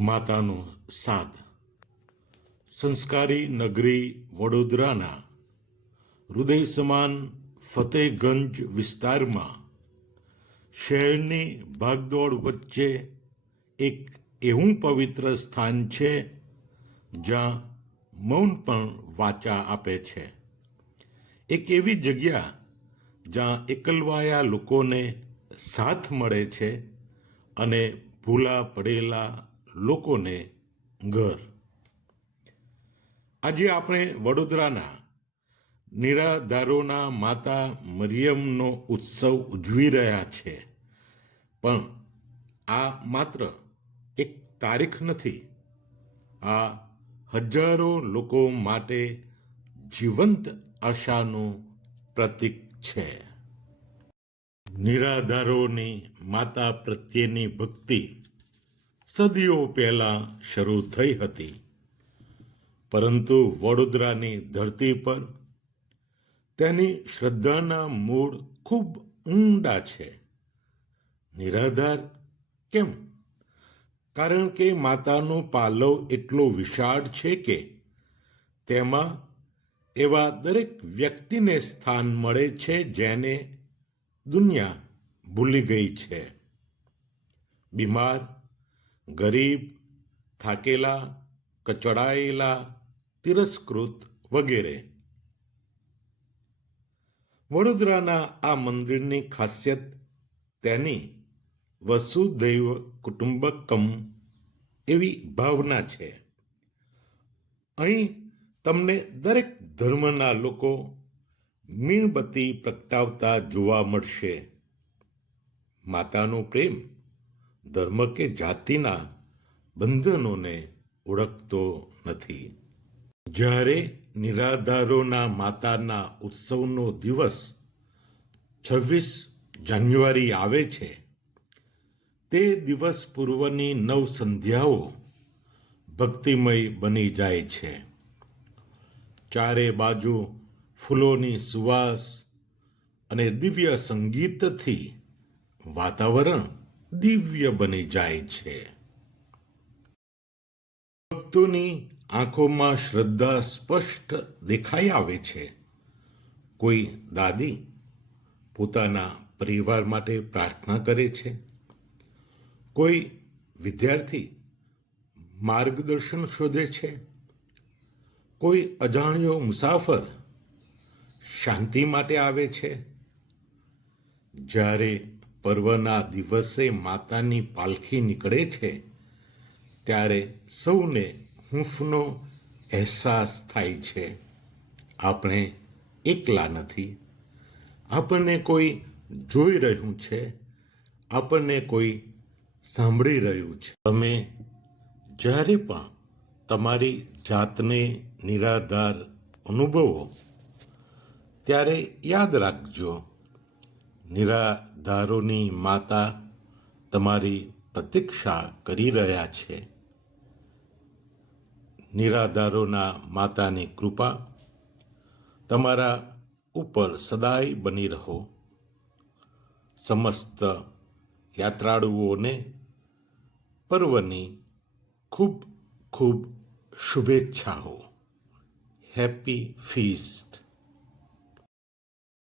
માતાનો સાદ સંસ્કારી નગરી વડોદરાના હૃદય સમાન ફતેહગંજ વિસ્તારમાં શહેરની ભાગદોડ વચ્ચે એક એવું પવિત્ર સ્થાન છે જ્યાં મૌન પણ વાચા આપે છે. એક એવી જગ્યા જ્યાં એકલવાયા લોકોને સાથ મળે છે અને ભૂલા પડેલા લોકોને ઘર. આજે આપણે વડોદરાના નિરાધારોના માતા મરિયમનો ઉત્સવ ઉજવી રહ્યા છે, પણ આ માત્ર એક તારીખ નથી. આ હજારો લોકો માટે જીવંત આશાનું પ્રતીક છે. નિરાધારોની માતા પ્રત્યેની ભક્તિ સદીઓ પહેલા શરૂ થઈ હતી, પરંતુ વડોદરાની ધરતી પર તેની શ્રદ્ધાના મૂળ ખૂબ ઊંડા છે. નિરાધાર કેમ? કારણ કે માતાનો પાલવ એટલો વિશાળ છે કે તેમાં એવા દરેક વ્યક્તિને સ્થાન મળે છે જેને દુનિયા ભૂલી ગઈ છે. બીમાર, ગરીબ, થાકેલા, કચડાયેલા, તિરસ્કૃત વગેરે. વડોદરાના આ મંદિરની ખાસિયત તેની વસુધૈવ કુટુંબકમ એવી ભાવના છે. અહીં તમને દરેક ધર્મના લોકો મીણબત્તી પ્રગટાવતા જોવા મળશે. માતાનો પ્રેમ ધર્મ કે જાતિના બંધનોને ઓળખતો નથી. જ્યારે નિરાધારોના માતાના ઉત્સવનો દિવસ 26 જાન્યુઆરી આવે છે, તે દિવસ પૂર્વની 9 સંધ્યાઓ ભક્તિમય બની જાય છે. ચારે બાજુ ફૂલોની સુવાસ અને દિવ્ય સંગીતથી વાતાવરણ દિવ્ય બની જાય છે. ભક્તોની આંખોમાં શ્રદ્ધા સ્પષ્ટ દેખાઈ આવે છે. કોઈ દાદી પોતાના પરિવાર માટે પ્રાર્થના કરે છે, કોઈ વિદ્યાર્થી માર્ગદર્શન શોધે છે, કોઈ અજાણ્યો મુસાફર શાંતિ માટે આવે છે. જ્યારે પર્વના દિવસે માતાની પાલખી નીકળે છે, ત્યારે સૌને હૂંફનો અહેસાસ થાય છે. આપણે એકલા નથી. આપણને કોઈ જોઈ રહ્યું છે, આપણને કોઈ સાંભળી રહ્યું છે. તમે જ્યારે પણ તમારી જાતને નિરાધાર અનુભવો, ત્યારે યાદ રાખજો, નિરાધારોની માતા તમારી પ્રતીક્ષા કરી રહ્યા છે. નિરાધારોના માતાની કૃપા તમારા ઉપર સદાય બની રહો. સમસ્ત યાત્રાળુઓને પર્વની ખૂબ ખૂબ શુભેચ્છાઓ. Happy feast.